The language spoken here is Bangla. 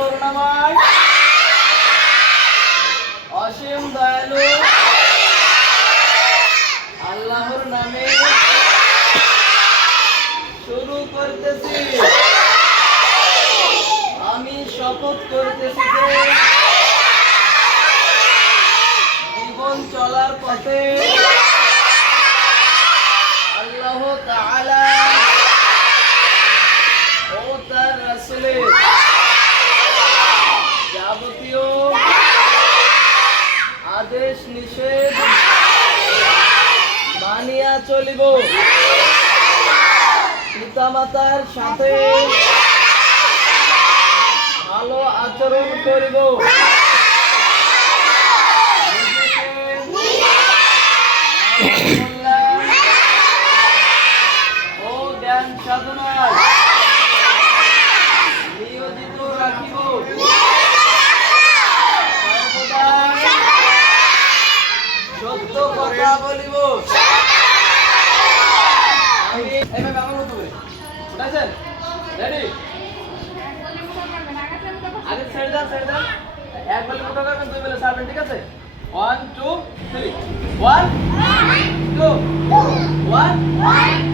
করুণাময় অসীম দয়ালু আল্লাহর নামে শুরু করতেছি। আমি শপথ করতেছি যে জীবন চলার পথে আল্লাহ তাআলা ও তার রাসূলের যাবতীয় আদেশ নিষেধ মানিয়া চলিব। পিতামাতার সাথে ভালো আচরণ করিব। ও জ্ঞান সাধনায় নিয়োজিত রাখিব। সত্য কথা বলিব। আমি এইভাবে আমার মতো করে উঠাইছেন? রেডি? আগে ছেড়ে দেন। এক বলে মোটা করবেন, দুই বলে ছাড়বেন, ঠিক আছে? 1 2 3 1 2 1